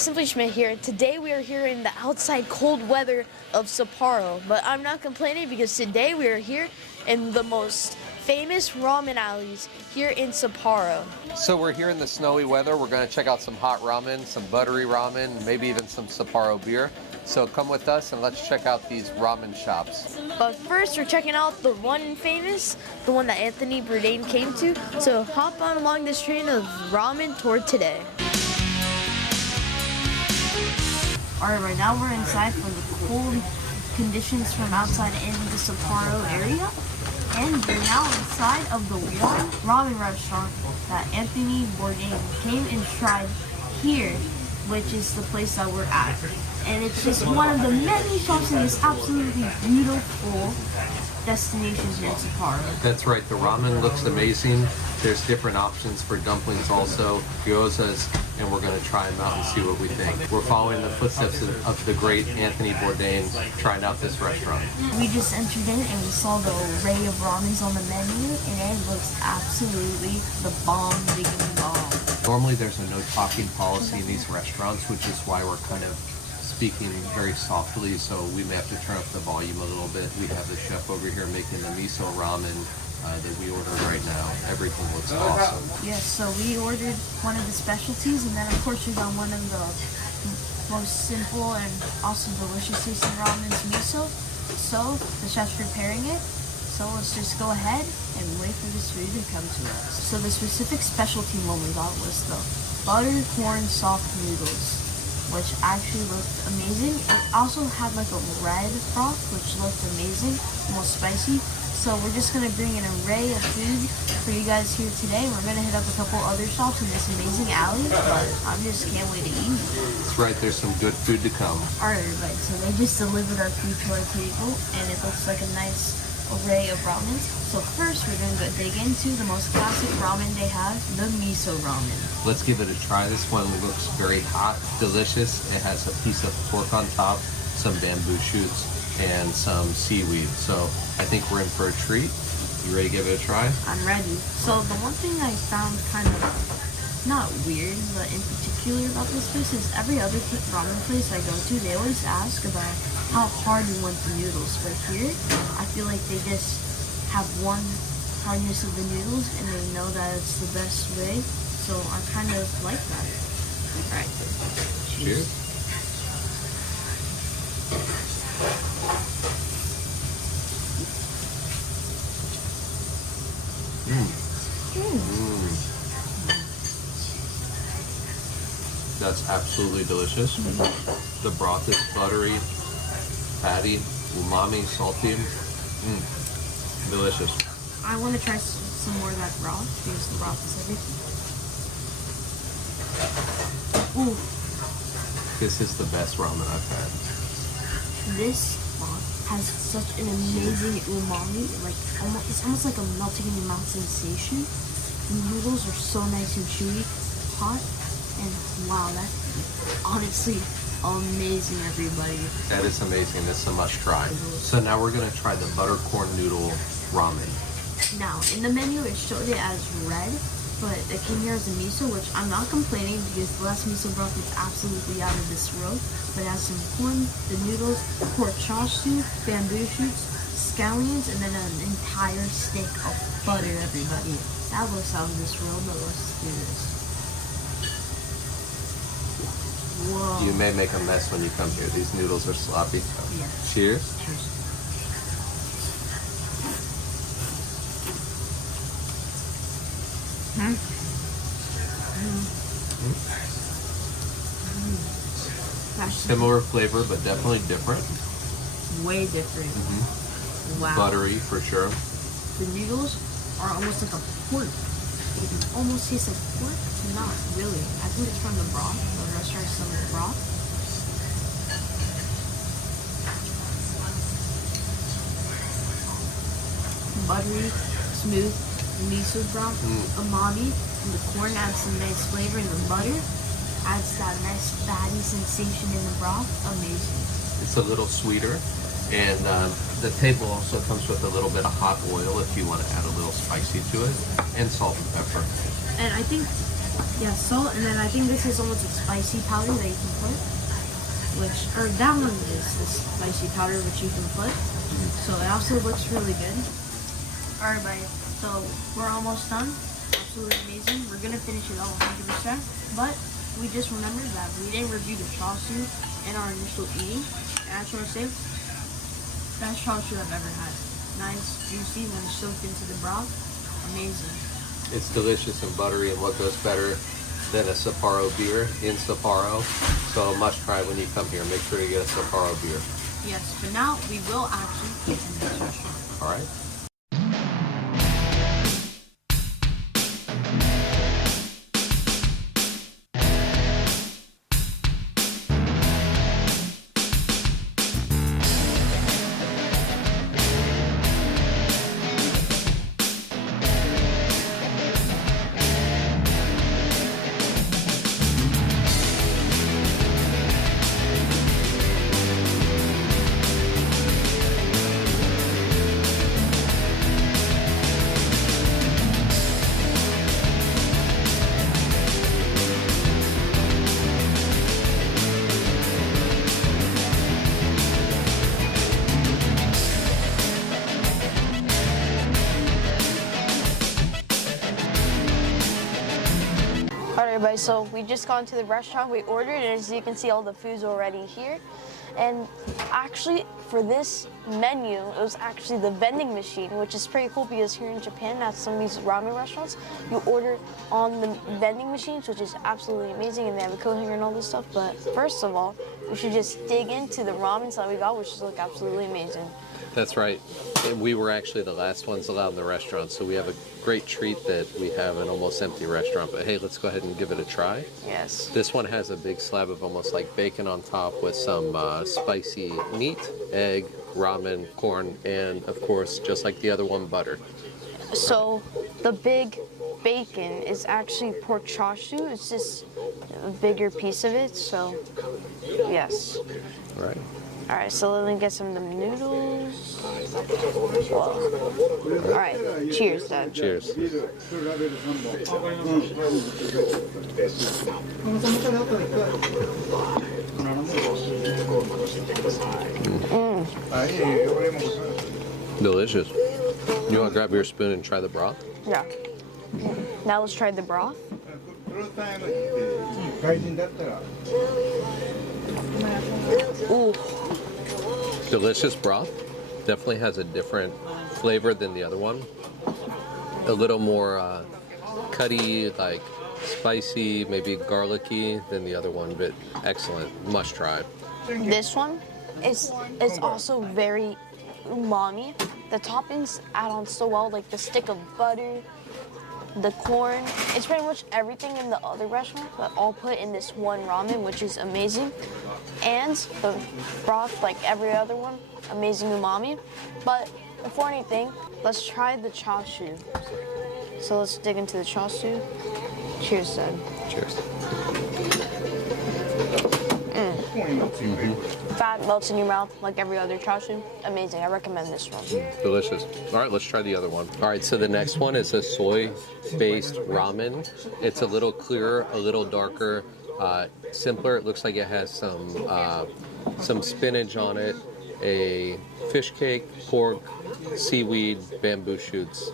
Simply Schmidt here. Today we are here in the outside cold weather of Sapporo, but I'm not complaining because today we are here in the most famous ramen alleys here in Sapporo. So we're here in the snowy weather. We're going to check out some hot ramen, some buttery ramen, maybe even some Sapporo beer. So come with us and let's check out these ramen shops. But first we're checking out the one famous, the one that Anthony Bourdain came to. So hop on along this train of ramen tour today. Alright, right now we're inside for the cold conditions from outside in the Sapporo area. And we're now inside of the one ramen restaurant that Anthony Bourdain came and tried here, which is the place that we're at. And it's just one of the many shops in this absolutely beautiful destinations in Sapporo. That's right, the ramen looks amazing. There's different options for dumplings also, gyozas, and we're going to try them out and see what we think. We're following the footsteps of the great Anthony Bourdain trying out this restaurant. We just entered in and we saw the array of ramens on the menu, and it looks absolutely the bomb digging bomb. Normally there's a no talking policy in these restaurants, which is why we're kind of speaking very softly, so we may have to turn up the volume a little bit. We have the chef over here making the miso ramen that we ordered right now. Everything looks awesome. Yes, so we ordered one of the specialties, and then of course we got one of the most simple and also delicious tasting ramens, miso. So the chef's preparing it. So let's just go ahead and wait for this food to come to us. So the specific specialty one we got was the buttered corn soft noodles, which actually looked amazing. It also had like a red broth, which looked amazing, almost spicy. So we're just gonna bring an array of food for you guys here today. We're gonna hit up a couple other shops in this amazing alley, but I just can't wait to eat. That's right, there's some good food to come. Alright everybody, so they just delivered our food to our table, and it looks like a nice array of ramen. So first we're gonna go dig into the most classic ramen they have, the miso ramen. Let's give it a try. This one looks very hot, delicious. It has a piece of pork on top, some bamboo shoots, and some seaweed. So I think we're in for a treat. You ready to give it a try? I'm ready. So the one thing I found kind of not weird, but in particular about this place is every other ramen place I go to, they always ask about how hard you want the noodles. But here, I feel like they just have one hardness of the noodles and they know that it's the best way. So I kind of like that. Alright. Cheers. That's absolutely delicious. The broth is buttery, fatty, umami, salty. Delicious. I want to try some more of that broth because the broth is everything. Ooh. This is the best ramen I've had. This broth has such an amazing umami, like it's almost like a melting in your mouth sensation. The noodles are so nice and chewy, hot, and wow, that's honestly amazing, everybody. That is amazing. This is a must try. So now we're gonna try the butter corn noodle ramen. Now, in the menu, it showed it as red, but it came here as a miso, which I'm not complaining because the last miso broth is absolutely out of this world. But it has some corn, the noodles, pork chashu, bamboo shoots, scallions, and then an entire stick of butter, everybody. That looks out of this world, but let's do this. Whoa. You may make a mess when you come here. These noodles are sloppy. Yeah. Cheers. Cheers. Similar flavor, but definitely different. Way different. Wow. Buttery for sure. The noodles are almost like a pork. It almost tastes like pork, but not really. I think it's from the broth. The restaurant has some of the broth. Buttery, smooth miso broth, umami, and the corn adds some nice flavor, and the butter adds that nice fatty sensation in the broth. Amazing. It's a little sweeter, and the table also comes with a little bit of hot oil if you want to add a little spicy to it, and salt and pepper. And I think Yeah, salt, and then I think this is almost a spicy powder that you can put. Or that one is the spicy powder which you can put. So it also looks really good. Alright, buddy. So we're almost done. Absolutely amazing. We're gonna finish it all 100%. But we just remembered that we didn't review the chashu in our initial eating. And I just want to say, best chashu I've ever had. Nice, juicy, when it's soaked into the broth. Amazing. It's delicious and buttery, and what goes better than a Sapporo beer in Sapporo? So a must try when you come here. Make sure to get a Sapporo beer. Yes, but now we will actually eat in this restaurant. All right. Alright everybody, so we just got into the restaurant, we ordered, and as you can see all the food's already here. And actually for this menu, it was actually the vending machine, which is pretty cool because here in Japan at some of these ramen restaurants, you order on the vending machines, which is absolutely amazing, and they have a coat hanger and all this stuff. But first of all, we should just dig into the ramen that we got, which look absolutely amazing. That's right. And we were actually the last ones allowed in the restaurant, so we have a great treat that we have an almost empty restaurant. But hey, let's go ahead and give it a try. Yes. This one has a big slab of almost like bacon on top with some spicy meat, egg, ramen, corn, and of course, just like the other one, butter. So the big bacon is actually pork chashu. It's just a bigger piece of it, so yes. All right. All right, so let me get some of the noodles. Whoa. All right, cheers, Dad. Cheers. Delicious. You want to grab your spoon and try the broth? Yeah. Now let's try the broth. Ooh. Delicious broth. Definitely has a different flavor than the other one. A little more cutty, like spicy, maybe garlicky than the other one, but excellent. Must try. This one is also very umami. The toppings add on so well, like the stick of butter, the corn. It's pretty much everything in the other restaurant, but all put in this one ramen, which is amazing. And the broth, like every other one, amazing umami. But before anything, let's try the chashu. So let's dig into the chashu. Cheers, Dad. Cheers. Fat melts in your mouth like every other chashu. Amazing. I recommend this one. Delicious. All right, let's try the other one. All right, so the next one is a soy-based ramen. It's a little clearer, a little darker, simpler. It looks like it has some spinach on it, a fish cake, pork, seaweed, bamboo shoots.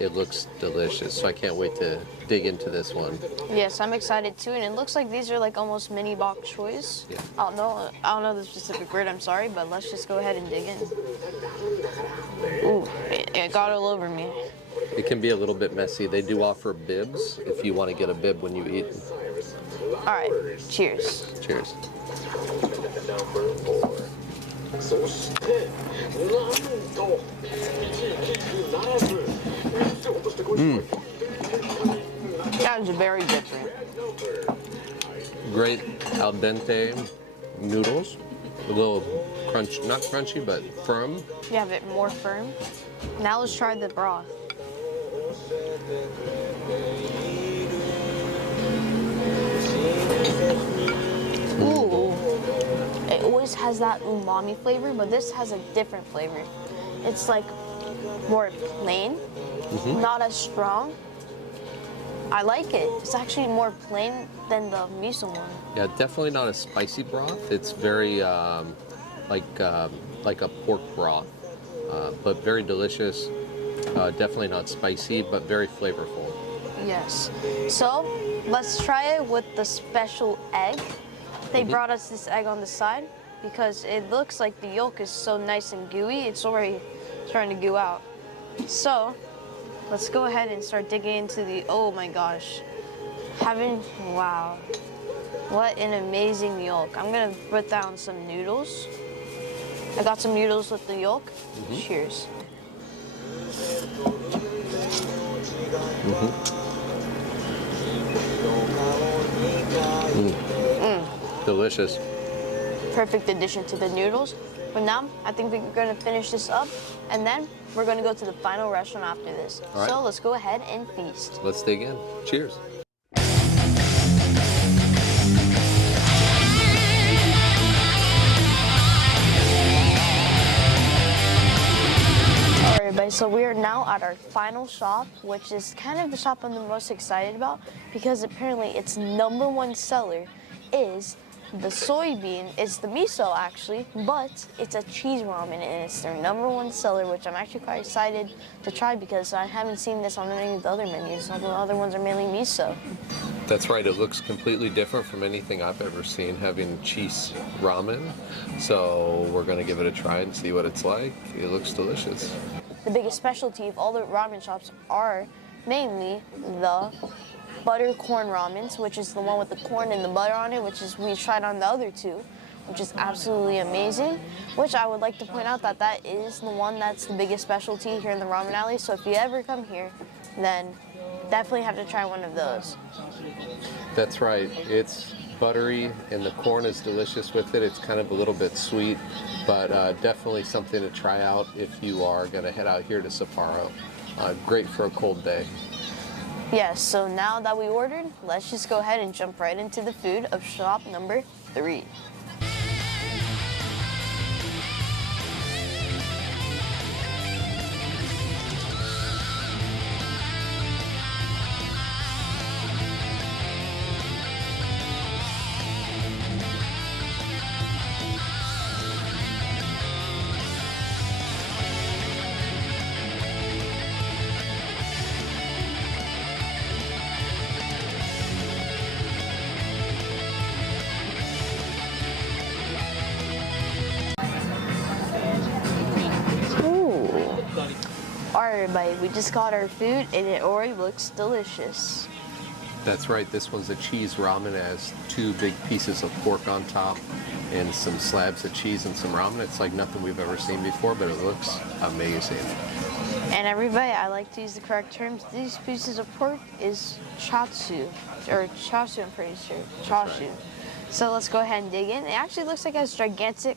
It looks delicious, so I can't wait to dig into this one. Yes, I'm excited too, and it looks like these are like almost mini bok choys. Yeah. I don't know the specific word, I'm sorry, but let's just go ahead and dig in. Ooh, it got all over me. It can be a little bit messy. They do offer bibs if you want to get a bib when you eat. All right, cheers. Cheers. That is very different. Great al dente noodles. A little crunch, not crunchy, but firm. You have it more firm. Now let's try the broth. Ooh. It always has that umami flavor, but this has a different flavor. It's like more plain, not as strong. I like it. It's actually more plain than the miso one. Yeah, definitely not a spicy broth. It's very like a pork broth, but very delicious. Definitely not spicy, but very flavorful. Yes. So let's try it with the special egg. They brought us this egg on the side because it looks like the yolk is so nice and gooey. It's already starting to goo out. So let's go ahead and start digging into the, oh my gosh. Wow. What an amazing yolk. I'm gonna put down some noodles. I got some noodles with the yolk. Cheers. Delicious. Perfect addition to the noodles. But now, I think we're gonna finish this up, and then we're gonna go to the final restaurant after this. All right. So let's go ahead and feast. Let's dig in. Cheers. All right, everybody, so we are now at our final shop, which is kind of the shop I'm the most excited about because apparently its #1 seller is the soybean. It's the miso actually, but it's a cheese ramen and it's their #1 seller, which I'm actually quite excited to try because I haven't seen this on any of the other menus. All the other ones are mainly miso. That's right. It looks completely different from anything I've ever seen, having cheese ramen. So we're going to give it a try and see what it's like. It looks delicious. The biggest specialty of all the ramen shops are mainly the butter corn ramens, which is the one with the corn and the butter on it, which is we tried on the other two, which is absolutely amazing. Which I would like to point out that that is the one that's the biggest specialty here in the Ramen Alley. So if you ever come here, then definitely have to try one of those. That's right. It's buttery and the corn is delicious with it. It's kind of a little bit sweet, but definitely something to try out if you are going to head out here to Sapporo. Great for a cold day. Yes, so now that we ordered, let's just go ahead and jump right into the food of shop number 3. Alright, everybody, we just got our food and it already looks delicious. That's right. This one's a cheese ramen. It has 2 big pieces of pork on top and some slabs of cheese and some ramen. It's like nothing we've ever seen before, but it looks amazing. And everybody, I like to use the correct terms. These pieces of pork is chatsu, or chashu, I'm pretty sure. Chashu. So let's go ahead and dig in. It actually looks like it has gigantic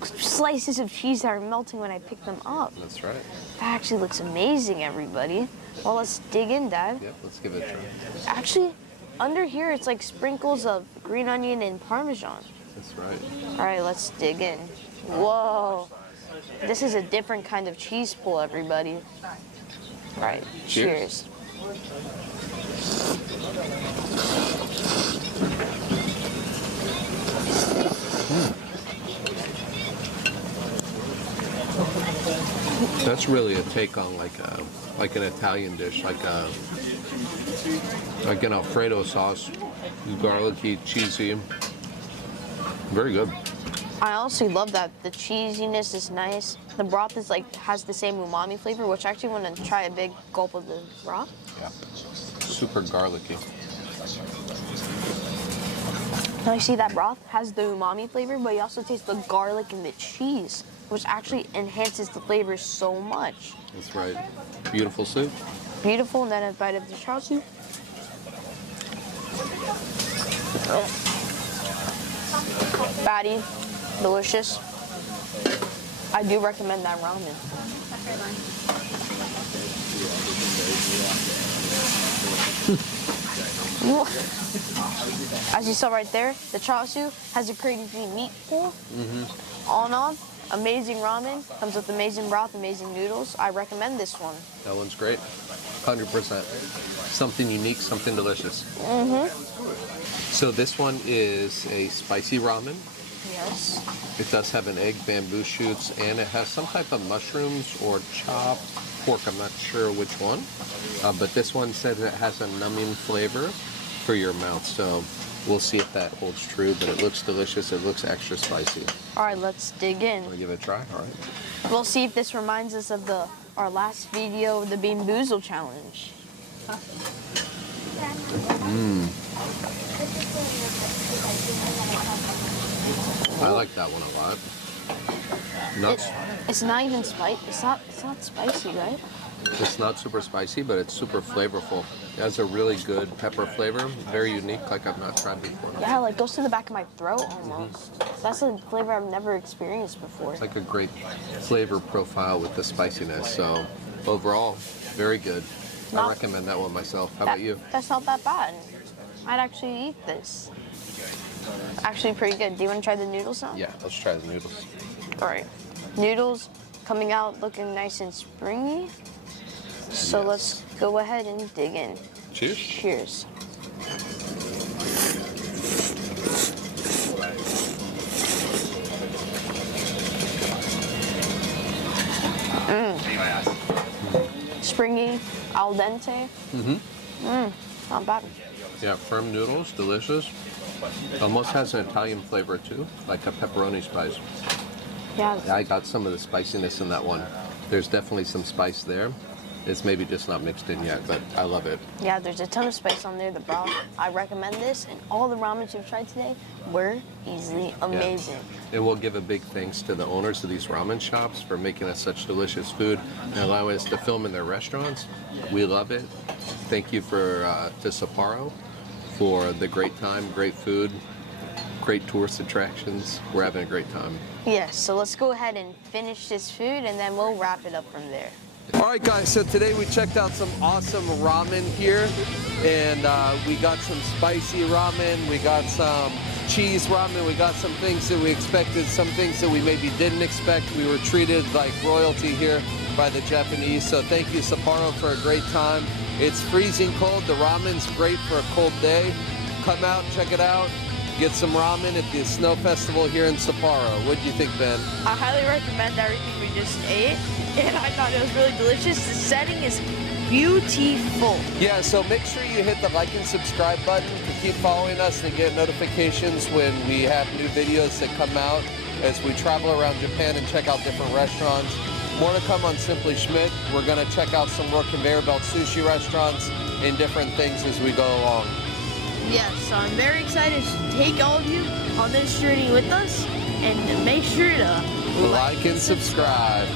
slices of cheese that are melting when I pick them up. That's right. That actually looks amazing, everybody. Well, let's dig in, Dad. Yep, let's give it a try. Actually, under here, it's like sprinkles of green onion and Parmesan. That's right. All right, let's dig in. Whoa. This is a different kind of cheese pull, everybody. All right, cheers. That's really a take on like an Italian dish, like an Alfredo sauce, garlicky, cheesy, very good. I honestly love that. The cheesiness is nice. The broth is has the same umami flavor, which I actually want to try a big gulp of the broth. Yeah, super garlicky. Now you see that broth has the umami flavor, but you also taste the garlic and the cheese, which actually enhances the flavor so much. That's right. Beautiful soup. Beautiful, and then a bite of the chashu. Fatty, delicious. I do recommend that ramen. As you saw right there, the chashu has a crazy meat pool. All in all, Amazing ramen. Comes with amazing broth, amazing noodles. I recommend this one. That one's great. 100%. Something unique, something delicious. So this one is a spicy ramen. Yes. It does have an egg, bamboo shoots, and it has some type of mushrooms or chopped pork. I'm not sure which one. But this one says it has a numbing flavor for your mouth. So we'll see if that holds true, but it looks delicious. It looks extra spicy. All right, let's dig in. Want to give it a try? All right. We'll see if this reminds us of our last video, the Bamboozle Challenge. I like that one a lot. Nuts. It's not even spicy. It's not spicy, right? It's not super spicy, but it's super flavorful. It has a really good pepper flavor, very unique, like I've not tried before. Yeah, like goes to the back of my throat almost. That's a flavor I've never experienced before. It's like a great flavor profile with the spiciness. So overall, very good. I recommend that one myself. How about you? That's not that bad. I'd actually eat this. Actually pretty good. Do you want to try the noodles now? Yeah, let's try the noodles. All right. Noodles coming out looking nice and springy. So let's go ahead and dig in. Cheers. Cheers. Springy, al dente. Not bad. Yeah, firm noodles, delicious. Almost has an Italian flavor too, like a pepperoni spice. Yeah. I got some of the spiciness in that one. There's definitely some spice there. It's maybe just not mixed in yet, but I love it. Yeah, there's a ton of spice on there, the broth. I recommend this, and all the ramens you've tried today were easily amazing. Yeah. And we'll give a big thanks to the owners of these ramen shops for making us such delicious food and allowing us to film in their restaurants. We love it. Thank you to Sapporo for the great time, great food, great tourist attractions. We're having a great time. Yes, so let's go ahead and finish this food, and then we'll wrap it up from there. All right, guys, so today we checked out some awesome ramen here, and we got some spicy ramen, we got some cheese ramen, we got some things that we expected, some things that we maybe didn't expect. We were treated like royalty here by the Japanese, so thank you, Sapporo, for a great time. It's freezing cold. The ramen's great for a cold day. Come out, check it out. Get some ramen at the Snow Festival here in Sapporo. What do you think, Ben? I highly recommend everything we just ate, and I thought it was really delicious. The setting is beautiful. Yeah, so make sure you hit the like and subscribe button to keep following us and get notifications when we have new videos that come out as we travel around Japan and check out different restaurants. More to come on Simply Schmidt. We're going to check out some more conveyor belt sushi restaurants and different things as we go along. Yes, so I'm very excited to take all of you on this journey with us, and make sure to like and subscribe.